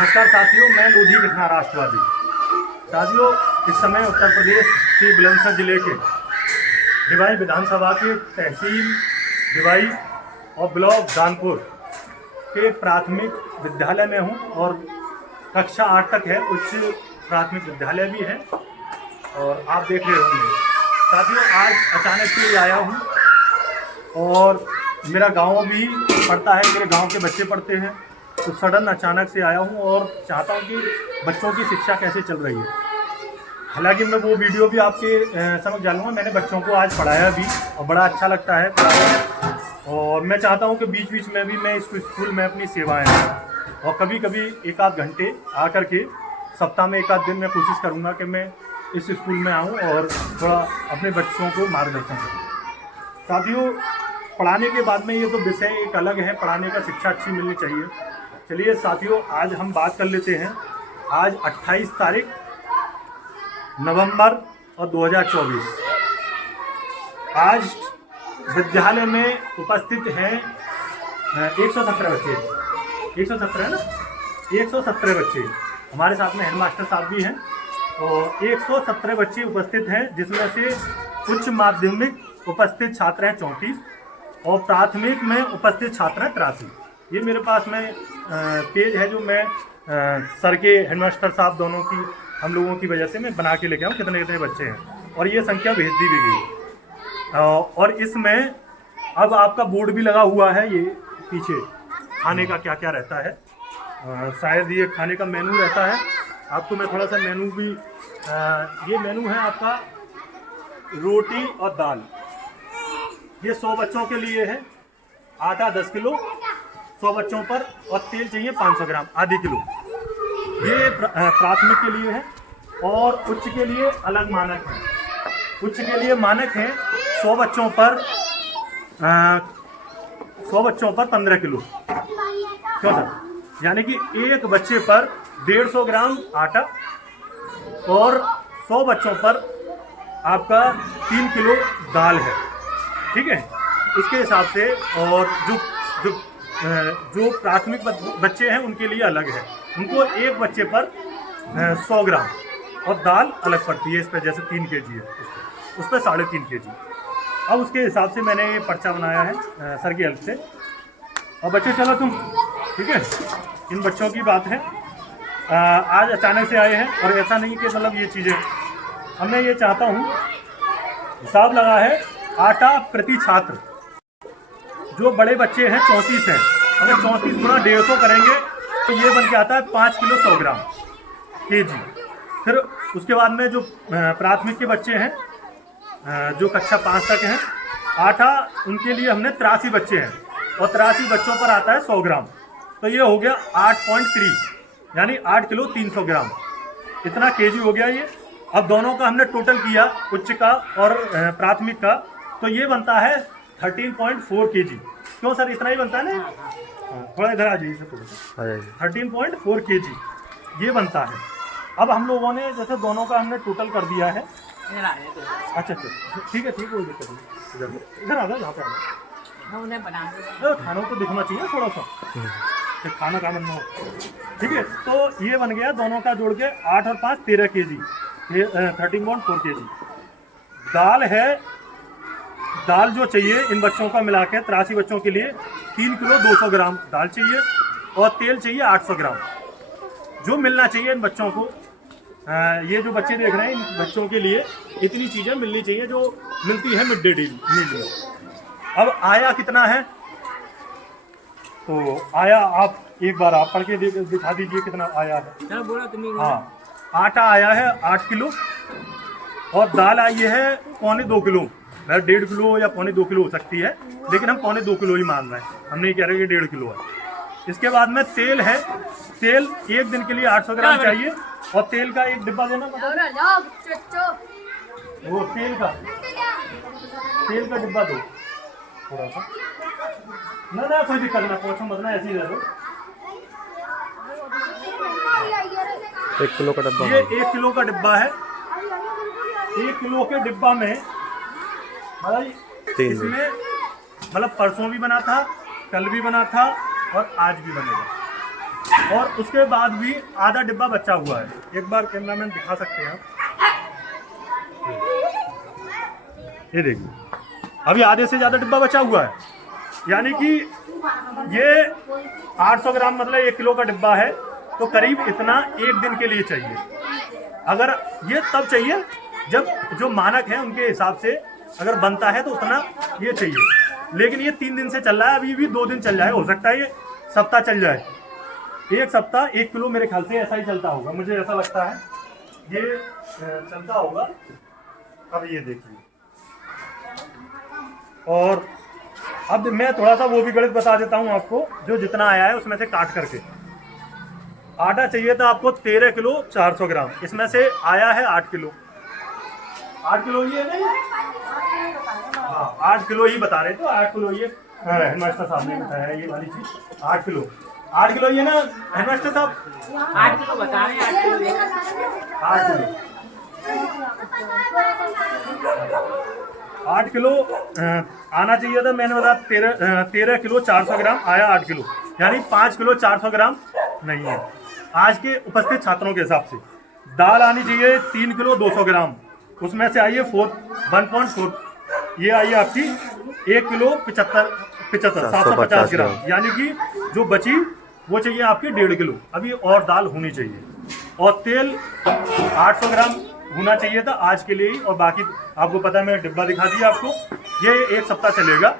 नमस्कार साथियों, मैं लोधी लिखना राष्ट्रवादी। साथियों, इस समय उत्तर प्रदेश के बुलंदशहर जिले के डिवाई विधानसभा के तहसील डिवाई और ब्लॉक दानपुर के प्राथमिक विद्यालय में हूं और कक्षा 8 तक है, उच्च प्राथमिक विद्यालय भी है और आप देख रहे होंगे। साथियों, आज अचानक से आया हूं और मेरा गांव भी पढ़ता है, मेरे गांव के बच्चे पढ़ते हैं, तो सडन अचानक से आया हूं और चाहता हूं कि बच्चों की शिक्षा कैसे चल रही है। हालांकि मैं वो वीडियो भी आपके समझ डालूंगा। मैंने बच्चों को आज पढ़ाया भी और बड़ा अच्छा लगता है पढ़ाना, और मैं चाहता हूं कि बीच बीच में भी मैं इस स्कूल में अपनी सेवाएं और कभी कभी एक आध घंटे आकर के सप्ताह में एक आध दिन मैं कोशिश करूँगा कि मैं इस स्कूल में आऊँ और थोड़ा अपने बच्चों को मार्गदर्शन करूँ। साथियों, पढ़ाने के बाद में ये तो विषय एक अलग है, पढ़ाने का शिक्षा अच्छी मिलनी चाहिए। चलिए साथियों, आज हम बात कर लेते हैं। आज 28 तारीख नवंबर और 2024। आज विद्यालय में उपस्थित हैं 117 बच्चे। 117 है ना, 117 बच्चे। हमारे साथ में हेडमास्टर साहब भी हैं और 117 बच्चे उपस्थित हैं, जिसमें से उच्च माध्यमिक उपस्थित छात्र हैं 34 और प्राथमिक में उपस्थित छात्र हैं 83। ये मेरे पास में पेज है जो मैं सर के हेडमास्टर साहब दोनों की हम लोगों की वजह से मैं बना के लेके आऊँ कितने कितने बच्चे हैं, और ये संख्या भेज दी भी गई। और इसमें अब आपका बोर्ड भी लगा हुआ है, ये पीछे खाने का क्या क्या रहता है। शायद ये खाने का मेनू रहता है। आपको मैं थोड़ा सा मेनू भी ये मेनू है आपका, रोटी और दाल। ये 100 बच्चों के लिए है। आटा 10 किलो 100 बच्चों पर, और तेल चाहिए 500 ग्राम आधी किलो। ये प्राथमिक के लिए है और उच्च के लिए अलग मानक है। उच्च के लिए मानक है 100 बच्चों पर 15 किलो। क्यों सर? यानी कि एक बच्चे पर 150 ग्राम आटा और 100 बच्चों पर आपका 3 किलो दाल है। ठीक है, इसके हिसाब से। और जो प्राथमिक बच्चे हैं उनके लिए अलग है, उनको एक बच्चे पर 100 ग्राम और दाल अलग पड़ती है। इस पर जैसे 3 kg है, उस पर 3.5 kg। अब उसके हिसाब से मैंने ये पर्चा बनाया है सर की हेल्प से। और बच्चे चलो तुम, ठीक है, इन बच्चों की बात है। आज अचानक से आए हैं और ऐसा नहीं कि मतलब ये चीज़ें, अब मैं ये चाहता हूँ, हिसाब लगा है आटा प्रति छात्र। जो बड़े बच्चे हैं 34 हैं, अगर 34 गुणा 150 करेंगे तो ये बन के आता है 5 किलो 100 ग्राम kg। फिर उसके बाद में जो प्राथमिक के बच्चे हैं जो कक्षा 5 तक हैं, आटा उनके लिए हमने 83 बच्चे हैं और 83 बच्चों पर आता है 100 ग्राम। तो ये हो गया 8.3, यानी 8 किलो 300 ग्राम, इतना kg हो गया ये। अब दोनों का हमने टोटल किया, उच्च का और प्राथमिक का, तो ये बनता है 13.4 kg। क्यों सर, इतना ही बनता है ना? थोड़ा इधर आ जाइए सर, थोड़ा 13.4 kg ये बनता है। अब हम लोगों ने जैसे दोनों का हमने टोटल कर दिया है। अच्छा, ठीक है, कोई दिक्कत नहीं। इधर आ जाओ, यहाँ पे आ जाओ। खानों को दिखना चाहिए थोड़ा सा, खाना का बनना हो। ठीक है, तो ये बन गया दोनों का जोड़ के 8 और 5 13 kg, 13.4 kg। दाल है, दाल जो चाहिए इन बच्चों का मिला के 83 बच्चों के लिए 3 किलो 200 ग्राम दाल चाहिए और तेल चाहिए 800 ग्राम। जो मिलना चाहिए इन बच्चों को, ये जो बच्चे देख रहे हैं, इन बच्चों के लिए इतनी चीज़ें मिलनी चाहिए जो मिलती है मिड डे मील में। अब आया कितना है, तो आया आप एक बार आप पढ़ के दिखा दीजिए कितना आया है। हाँ, आटा आया है 8 किलो और दाल आई है 1.25 किलो। 1.5 किलो या 1.25 किलो हो सकती है, लेकिन हम 1.25 किलो ही मान रहे हैं, हम नहीं कह रहे कि 1.5 किलो है। इसके बाद में तेल है, तेल एक दिन के लिए 800 ग्राम चाहिए और तेल का एक डिब्बा देना, वो तेल का डिब्बा दो थोड़ा सा। ना कोई दिक्कत ना, पहुँचो मत ना, ऐसे ही दे दो। 1 किलो का डिब्बा, ये 1 किलो का डिब्बा है। 1 किलो के डिब्बा में इसमें मतलब परसों भी बना था, कल भी बना था और आज भी बनेगा। और उसके बाद भी आधा डिब्बा बचा हुआ है। एक बार कैमरामैन दिखा सकते हैं आप, ये देखिए अभी आधे से ज़्यादा डिब्बा बचा हुआ है। यानी कि ये 800 ग्राम मतलब 1 किलो का डिब्बा है, तो करीब इतना एक दिन के लिए चाहिए। अगर ये तब चाहिए जब जो मानक है उनके हिसाब से अगर बनता है तो उतना ये चाहिए, लेकिन ये 3 दिन से चल रहा है, अभी भी 2 दिन चल जाए, हो सकता है ये सप्ताह चल जाए। एक सप्ताह 1 किलो मेरे ख्याल से ऐसा ही चलता होगा, मुझे ऐसा लगता है ये चलता होगा। अब ये देखिए, और अब मैं थोड़ा सा वो भी गणित बता देता हूँ आपको, जो जितना आया है उसमें से काट करके। आटा चाहिए था आपको 13 किलो 400 ग्राम, इसमें से आया है 8 किलो। 8 किलो ये नहीं, हाँ 8 किलो ही बता रहे, तो 8 किलो ये हेडमास्टर साहब ने बताया है, ये वाली चीज 8 किलो। 8 किलो ये ना हेडमास्टर साहब, 8 किलो बता रहे हैं, 8 किलो 8 किलो 8 किलो आना चाहिए था। मैंने बताया 13 किलो 400 ग्राम आया 8 किलो, यानी 5 किलो 400 ग्राम नहीं है आज के उपस्थित छात्रों के हिसाब से। दाल आनी चाहिए 3 किलो 200 ग्राम, उसमें से आई है 1.4, ये आई है आपकी 1 किलो 750 ग्राम, यानी कि जो बची वो चाहिए आपकी 1.5 किलो। अभी और दाल होनी चाहिए, और तेल 800 ग्राम होना चाहिए था आज के लिए ही, और बाकी आपको पता है मैंने डिब्बा दिखा दिया आपको, ये 1 सप्ताह चलेगा,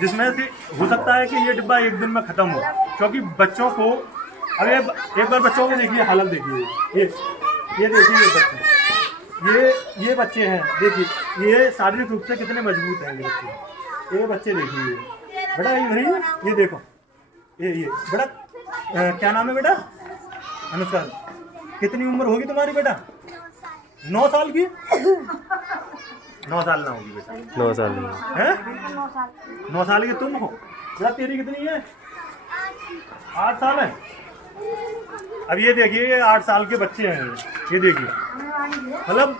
जिसमें से हो सकता है कि ये डिब्बा 1 दिन में ख़त्म हो, क्योंकि बच्चों को अरे एक बार बच्चों के देखिए हालत देखिए, ये देखिए ये बच्चे, ये बच्चे हैं, देखिए ये शारीरिक रूप से कितने मजबूत हैं ये बच्चे देखिए बेटा, ये देखो ये बेटा क्या नाम है बेटा? अनुष्का, कितनी उम्र होगी तुम्हारी बेटा? 9 साल की? 9 साल ना होगी बेटा, 9 साल है 9 साल की तुम हो बेटा। तेरी कितनी है? 8 साल है। अब ये देखिए ये 8 साल के बच्चे हैं, ये देखिए मतलब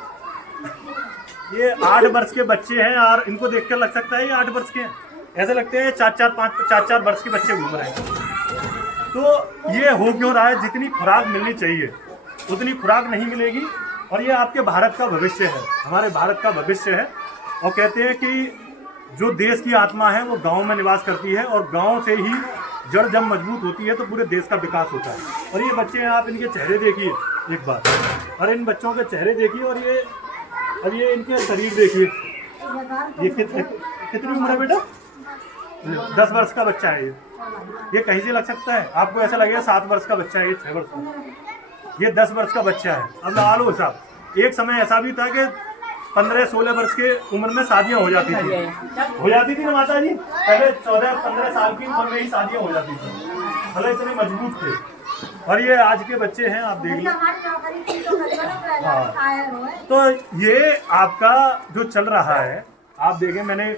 ये 8 वर्ष के बच्चे हैं, और इनको देखकर लग सकता है ये 8 वर्ष के हैं, ऐसे लगते हैं 4 वर्ष के बच्चे घूम रहे हैं। तो ये हो क्यों रहा है? जितनी खुराक मिलनी चाहिए उतनी खुराक नहीं मिलेगी, और ये आपके भारत का भविष्य है, हमारे भारत का भविष्य है। और कहते हैं कि जो देश की आत्मा है वो गांव में निवास करती है, और गांव से ही जड़ जब मजबूत होती है तो पूरे देश का विकास होता है। और ये बच्चे हैं, आप इनके चेहरे देखिए एक बार, और इन बच्चों के चेहरे देखिए, और ये इनके शरीर देखिए, ये कितनी उम्र है बेटा? 10 वर्ष का बच्चा है ये कहीं से लग सकता है, आपको ऐसा लगेगा 7 वर्ष का बच्चा है, ये 6 वर्ष का, ये 10 वर्ष का बच्चा है। अब लगा लो साहब, एक समय ऐसा भी था कि 15-16 वर्ष के उम्र में शादियां हो जाती थी ना माता जी, पहले 14-15 साल की उम्र में ही शादियां हो जाती थी, मतलब इतने मजबूत थे। और ये आज के बच्चे हैं, आप देख लो। हाँ, तो ये आपका जो चल रहा है आप देखें मैंने,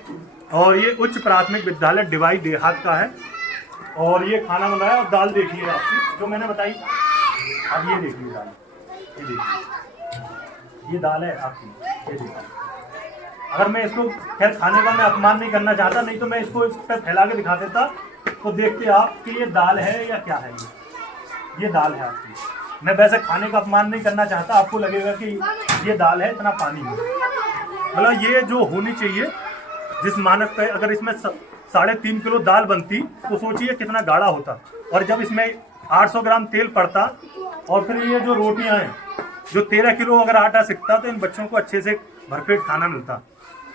और ये उच्च प्राथमिक विद्यालय डिवाई देहात का है, और ये खाना बनाया, और दाल देखिए आपकी जो मैंने बताई। अब ये देखिए दाल, ये देखिए ये दाल है आपकी, ये देखिए। अगर मैं इसको खैर खाने का मैं अपमान नहीं करना चाहता, नहीं तो मैं इसको इस पर फैला के दिखा देता, तो देखते आप कि ये दाल है या क्या है। ये दाल है आपकी, मैं वैसे खाने का अपमान नहीं करना चाहता, आपको लगेगा कि ये दाल है, इतना पानी है, मतलब ये जो होनी चाहिए जिस मानक पे, अगर इसमें 3.5 किलो दाल बनती तो सोचिए कितना गाढ़ा होता, और जब इसमें 800 ग्राम तेल पड़ता, और फिर ये जो रोटियां हैं, जो 13 किलो अगर आटा सिकता तो इन बच्चों को अच्छे से भरपेट खाना मिलता,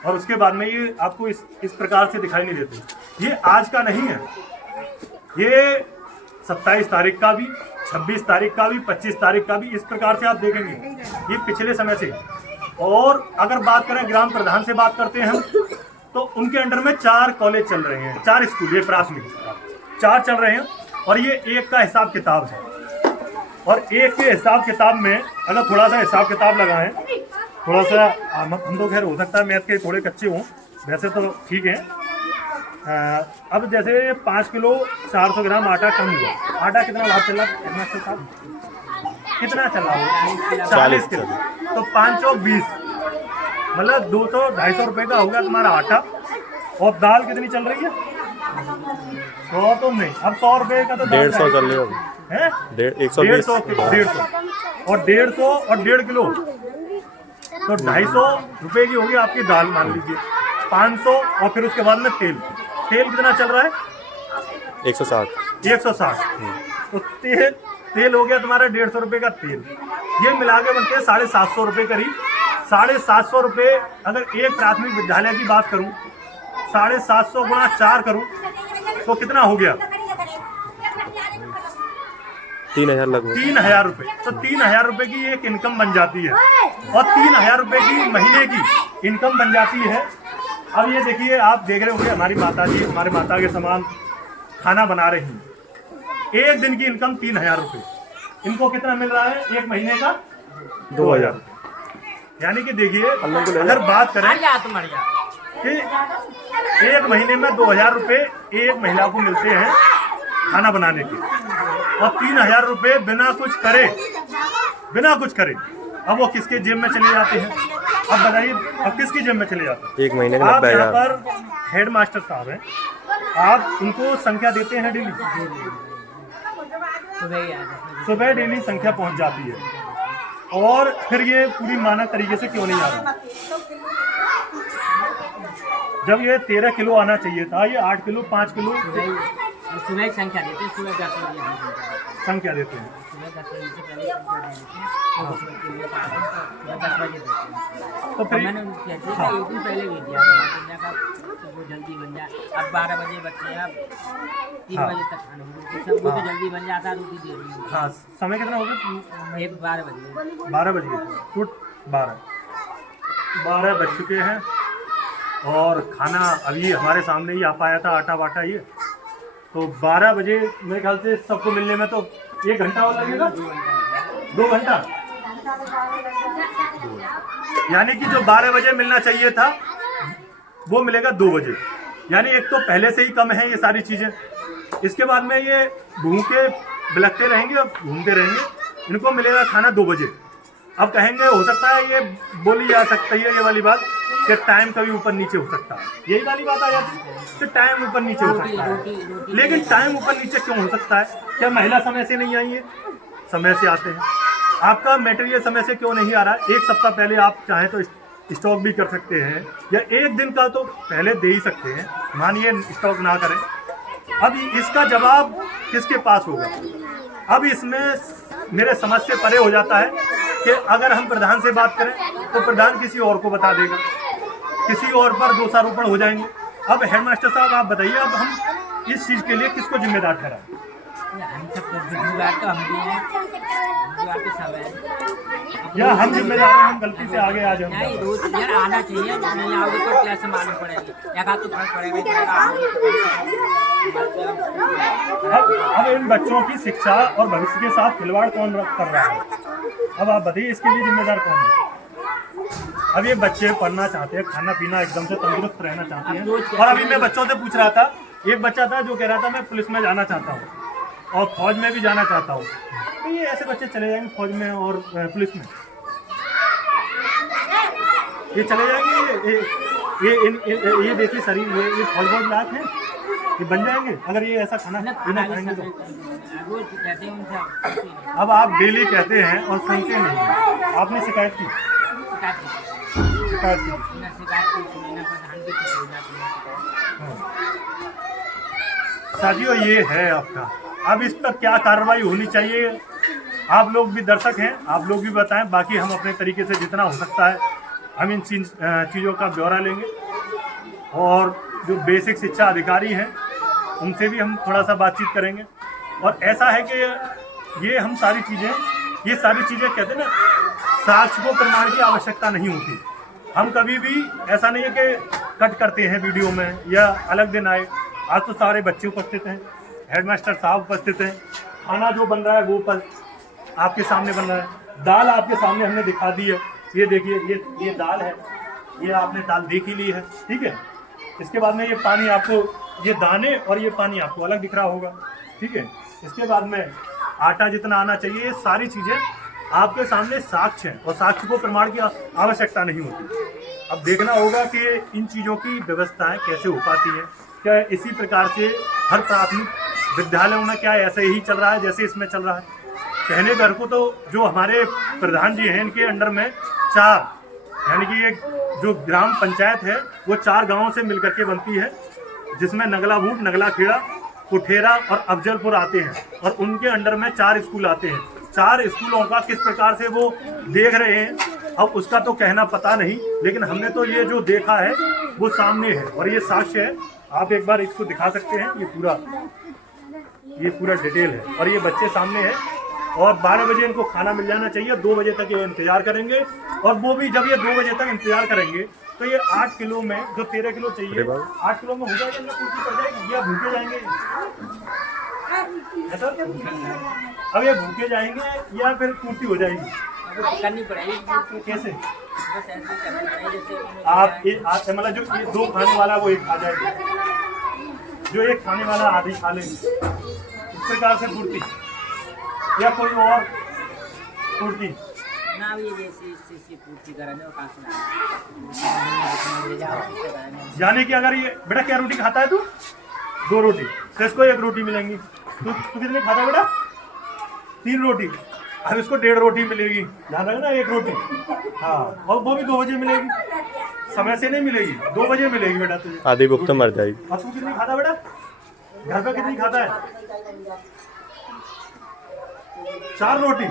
और उसके बाद में ये आपको इस प्रकार से दिखाई नहीं देते। ये आज का नहीं है, ये 27 तारीख का भी, 26 तारीख का भी, 25 तारीख का भी, इस प्रकार से आप देखेंगे ये पिछले समय से। और अगर बात करें ग्राम प्रधान से बात करते हैं हम, तो उनके अंडर में 4 कॉलेज चल रहे हैं, 4 स्कूल, ये प्राथमिक 4 चल रहे हैं, और ये एक का हिसाब किताब है। और एक के हिसाब किताब में अगर थोड़ा सा हिसाब किताब लगाएं, थोड़ा सा हम तो खैर हो सकता है मैथ के थोड़े कच्चे हों, वैसे तो ठीक है। अब जैसे 5 किलो 400 ग्राम आटा कम हुआ, आटा कितना भाव चल रहा है साहब? कितना चल रहा है? 40 किलो, तो 5 और 20 मतलब 200-250 रुपये का होगा तुम्हारा आटा। और दाल कितनी चल रही है? 100 तो नहीं, अब 100 रुपये का तो 150 चल रही है। है 120 150 और 150 और 1.5 किलो तो 250 रुपए की होगी आपकी दाल, मान लीजिए 500 और फिर उसके बाद में तेल कितना चल रहा है 160 तो तेल हो गया तुम्हारा 150 रुपए का तेल। ये मिला के बनते हैं 750 रुपए करीब। 750 रुपए अगर एक प्राथमिक विद्यालय की बात करूं, 750 गुणा 4 करूं तो कितना हो गया 3000 लगभग 3000 रुपए। तो 3000 रुपए की एक इनकम बन जाती है और 3000 रुपए की महीने की इनकम बन जाती है। अब ये देखिए, आप देख रहे होंगे हमारी माता जी हमारे माता के समान खाना बना रही हैं। एक दिन की इनकम 3000 रुपए, इनको कितना मिल रहा है एक महीने का 2000। यानी कि देखिए, अगर बात करें कि एक महीने में 2000 रुपए एक महिला को मिलते हैं खाना बनाने के और 3000 रुपए बिना कुछ करे अब वो किसके जेब में चले जाते हैं? अब बताइए, अब किसकी जेब में चले जाते हैं? एक महीने का आप यहाँ 90,000। पर हेड मास्टर साहब हैं, आप उनको संख्या देते हैं डेली? सुबह डेली संख्या पहुंच जाती है और फिर ये पूरी मानक तरीके से क्यों नहीं आ रहा? जब ये 13 किलो आना चाहिए था, ये 8 किलो 5 किलो सुबह संख्या देते हैं, सुबह 10 बजे संख्या देते हैं। सुबह 10 बजे से पहले सुबह 10 बजे देते हैं। तो फिर मैंने कहते हैं एक दिन पहले भी दिया था तो वो जल्दी बन जाए। अब 12 बजे बच्चे अब 3 बजे तक खाना सब वो तो जल्दी बन जाता है, रोटी दे रही है। हाँ, समय कितना हो गया? 12 बजे 12 बज गए, टूट 12 बज चुके हैं और खाना अभी हमारे सामने ही आ पाया था, आटा वाटा ये। तो 12 बजे मेरे ख्याल से सबको मिलने में तो 1 घंटा और लगेगा, 2 घंटा। यानी कि जो 12 बजे मिलना चाहिए था वो मिलेगा 2 बजे। यानी एक तो पहले से ही कम है ये सारी चीज़ें। इसके बाद में ये भूखे बिलखते रहेंगे और घूमते रहेंगे, इनको मिलेगा खाना 2 बजे। अब कहेंगे हो सकता है ये बोली जा सकती है ये वाली बात कि टाइम कभी ऊपर नीचे हो सकता है, यही वाली बात आ जाती है कि टाइम ऊपर नीचे हो सकता है। लेकिन टाइम ऊपर नीचे क्यों हो सकता है? क्या महिला समय से नहीं आई है? समय से आते हैं। आपका मटेरियल समय से क्यों नहीं आ रहा है? 1 सप्ताह पहले आप चाहें तो स्टॉक भी कर सकते हैं या 1 दिन का तो पहले दे ही सकते हैं, मानिए स्टॉक ना करें। अब इसका जवाब किसके पास होगा? अब इसमें मेरे समझ से परे हो जाता है कि अगर हम प्रधान से बात करें तो प्रधान किसी और को बता देगा, किसी और पर दोषारोपण हो जाएंगे। अब हेडमास्टर साहब आप बताइए, अब हम इस चीज़ के लिए किसको जिम्मेदार ठहराएं? हम सब जिम्मेदार तो हम भी हैं, जिम्मेदार तो सब है। या हम जिम्मेदार हैं, हम गलती से आगे आ जाएंगे? नहीं, रोज यार आना चाहिए, नहीं आओगे तो क्या संभालना पड़ेगा, या तो फर्क पड़ेगा। अब इन बच्चों की शिक्षा और भविष्य के साथ खिलवाड़ कौन कर रहा है? अब आप बताइए, इसके लिए जिम्मेदार कौन है? अब ये बच्चे पढ़ना चाहते हैं, खाना पीना एकदम से तंदुरुस्त रहना चाहते हैं। और अभी मैं बच्चों से पूछ रहा था, एक बच्चा था जो कह रहा था मैं पुलिस में जाना चाहता हूँ और फौज में भी जाना चाहता हूँ। तो ये ऐसे बच्चे चले जाएंगे फौज में और पुलिस में? ये चले जाएंगे? ये देखिए शरीर, ये फौज बहुत लायक है, ये बन जाएंगे अगर ये ऐसा खाना पीना खाएंगे तो। रोज कहते हैं उनसे। अब आप डेली कहते हैं और सुनते नहीं। आपने शिकायत की? शिकायत की। साथियों, ये है आपका। अब इस पर क्या कार्रवाई होनी चाहिए? आप लोग भी दर्शक हैं, आप लोग भी बताएं। बाकी हम अपने तरीके से जितना हो सकता है हम इन चीज़ों का ब्यौरा लेंगे और जो बेसिक शिक्षा अधिकारी हैं उनसे भी हम थोड़ा सा बातचीत करेंगे। और ऐसा है कि ये सारी चीज़ें कहते हैं ना, साक्ष्य को प्रमाण की आवश्यकता नहीं होती। हम कभी भी ऐसा नहीं है कि कट करते हैं वीडियो में या अलग दिन आए। आज तो सारे बच्चे उपस्थित हैं, हेडमास्टर साहब उपस्थित हैं, खाना जो बन रहा है वो आपके सामने बन रहा है। दाल आपके सामने हमने दिखा दी है, ये देखिए, ये दाल है, ये आपने दाल देख ही ली है, ठीक है। इसके बाद में ये पानी आपको, ये दाने और ये पानी आपको अलग दिख रहा होगा, ठीक है। इसके बाद में आटा जितना आना चाहिए, ये सारी चीज़ें आपके सामने साक्ष्य हैं और साक्ष्य को प्रमाण की आवश्यकता नहीं होती। अब देखना होगा कि इन चीज़ों की व्यवस्थाएं कैसे हो पाती हैं। क्या इसी प्रकार से हर प्राथमिक विद्यालयों में क्या ऐसे ही चल रहा है जैसे इसमें चल रहा है। कहने घर को तो जो हमारे प्रधान जी हैं इनके अंडर में 4 यानी कि एक जो ग्राम पंचायत है वो 4 गांवों से मिलकर के बनती है, जिसमें नगलाभूट, नगलाखेड़ा, कुठेरा और अफजलपुर आते हैं और उनके अंडर में 4 स्कूल आते हैं। 4 स्कूलों का किस प्रकार से वो देख रहे हैं अब उसका तो कहना पता नहीं, लेकिन हमने तो ये जो देखा है वो सामने है और ये साक्ष्य है। आप एक बार इसको दिखा सकते हैं, ये पूरा डिटेल है और ये बच्चे सामने हैं। और 12 बजे इनको खाना मिल जाना चाहिए, 2 बजे तक ये इंतजार करेंगे और वो भी जब ये 2 बजे तक इंतजार करेंगे तो ये 8 किलो में जो 13 किलो चाहिए 8 किलो में हो जाएगा, इनमें पूर्ति कर जाएगी या भूखे जाएंगे ऐसा? अब ये भूखे जाएंगे या फिर पूर्ति हो जाएगी? करनी पड़ेगी। कैसे? बस ऐसे ही करना पड़ेगा जैसे आप मतलब जो ये 2 खाने वाला वो 1 खा जाएगा, जो 1 खाने वाला आधी खा लेंगे, इस प्रकार से पूर्ति या कोई और पूर्ति ना ये जैसे पूर्ति कराने और कहाँ से यानी कि अगर ये बेटा क्या रोटी खाता है तू? 2 रोटी, तो इसको 1 रोटी मिलेंगी। तू कितने खाता है बेटा? 3 रोटी। अब इसको 1.5 रोटी मिलेगी, ध्यान रखना 1 रोटी। हाँ, और वो भी 2 बजे मिलेगी, समय से नहीं मिलेगी, 2 बजे मिलेगी बेटा तुझे। आधी भूख तो मर जाएगी। और तू कितनी खाता बेटा? घर पे कितनी खाता है? 4 रोटी।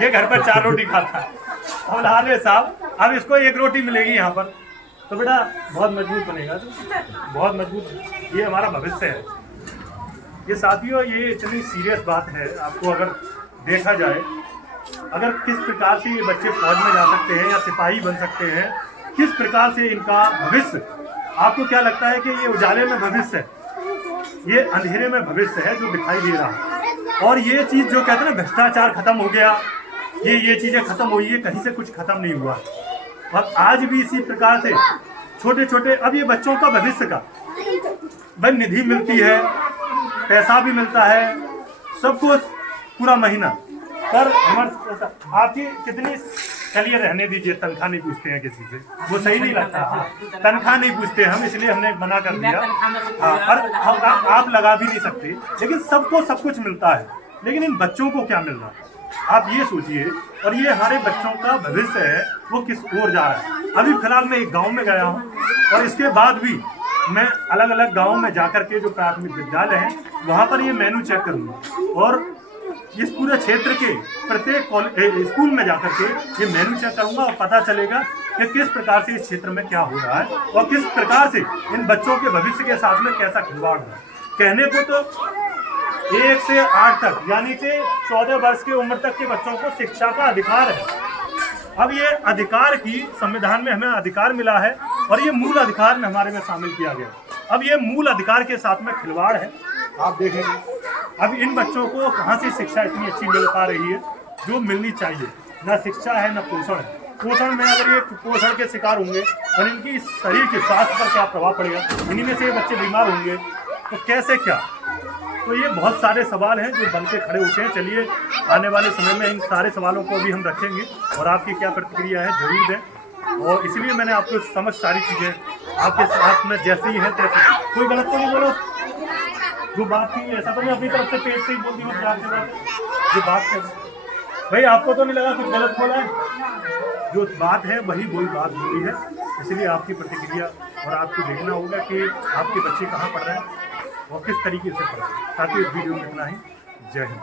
ये घर पर 4 रोटी खाता है। अब हाल साहब अब इसको 1 रोटी मिलेगी यहाँ पर, तो बेटा बहुत मजबूत बनेगा तू, बहुत मजबूत। ये हमारा भविष्य है। ये साथियों ये इतनी सीरियस बात है, आपको अगर देखा जाए, अगर किस प्रकार से ये बच्चे फौज में जा सकते हैं या सिपाही बन सकते हैं, किस प्रकार से इनका भविष्य, आपको क्या लगता है कि ये उजाले में भविष्य है, ये अंधेरे में भविष्य है जो दिखाई दे रहा है। और ये चीज़ जो कहते हैं ना भ्रष्टाचार खत्म हो गया, ये चीज़ें खत्म हुई है, कहीं से कुछ खत्म नहीं हुआ और आज भी इसी प्रकार से छोटे छोटे, अब ये बच्चों का भविष्य का भाई निधि मिलती है, पैसा भी मिलता है, सब कुछ पूरा महीना पर हमारे आपकी कितनी, चलिए रहने दीजिए, तनख्वाह नहीं पूछते हैं किसी से, वो सही नहीं लगता। तनख्वाह नहीं पूछते हम, इसलिए हमने मना कर दिया। हाँ, और आप लगा भी नहीं सकते, लेकिन सबको सब कुछ मिलता है, लेकिन इन बच्चों को क्या मिल रहा है आप ये सोचिए। और ये हमारे बच्चों का भविष्य है, वो किस ओर जा रहा है। अभी फिलहाल मैं एक गाँव में गया हूँ और इसके बाद भी मैं अलग अलग गाँव में जाकर के जो प्राथमिक विद्यालय हैं वहाँ पर ये मेनू चेक करूँगा और इस पूरे क्षेत्र के प्रत्येक स्कूल में जाकर के ये मेनू चेक करूँगा और पता चलेगा कि किस प्रकार से इस क्षेत्र में क्या हो रहा है और किस प्रकार से इन बच्चों के भविष्य के साथ में कैसा खिलवाड़ हो रहा है। कहने को तो 1 से 8 तक यानी कि 14 वर्ष की उम्र तक के बच्चों को शिक्षा का अधिकार है। अब ये अधिकार की संविधान में हमें अधिकार मिला है और ये मूल अधिकार में हमारे में शामिल किया गया। अब ये मूल अधिकार के साथ में खिलवाड़ है, आप देखेंगे। अब इन बच्चों को कहाँ से शिक्षा इतनी अच्छी मिल पा रही है जो मिलनी चाहिए? ना शिक्षा है, ना पोषण है। पोषण में अगर ये कुपोषण के शिकार होंगे और इनकी शरीर के स्वास्थ्य पर क्या प्रभाव पड़ेगा, इन्हीं में से ये बच्चे बीमार होंगे तो कैसे क्या? तो ये बहुत सारे सवाल हैं जो बन के खड़े होते हैं। चलिए आने वाले समय में इन सारे सवालों को भी हम रखेंगे और आपकी क्या प्रतिक्रिया है जरूर दें। और इसलिए मैंने आपको समझ सारी चीज़ें आपके साथ में जैसे ही हैं तैसे, कोई गलत तो नहीं बोलो, जो बात थी ऐसा तो नहीं अपनी तरफ से पेट से ही बोल दी हो, जो बात है भाई आपको तो नहीं लगा कुछ गलत बोला है? जो बात है वही बात बोली है। इसलिए आपकी प्रतिक्रिया और आपको देखना होगा कि आपके बच्चे कहाँ पढ़ रहे हैं और किस तरीके से पढ़ रहे हैं। ताकि इस वीडियो में इतना ही। जय हिंद।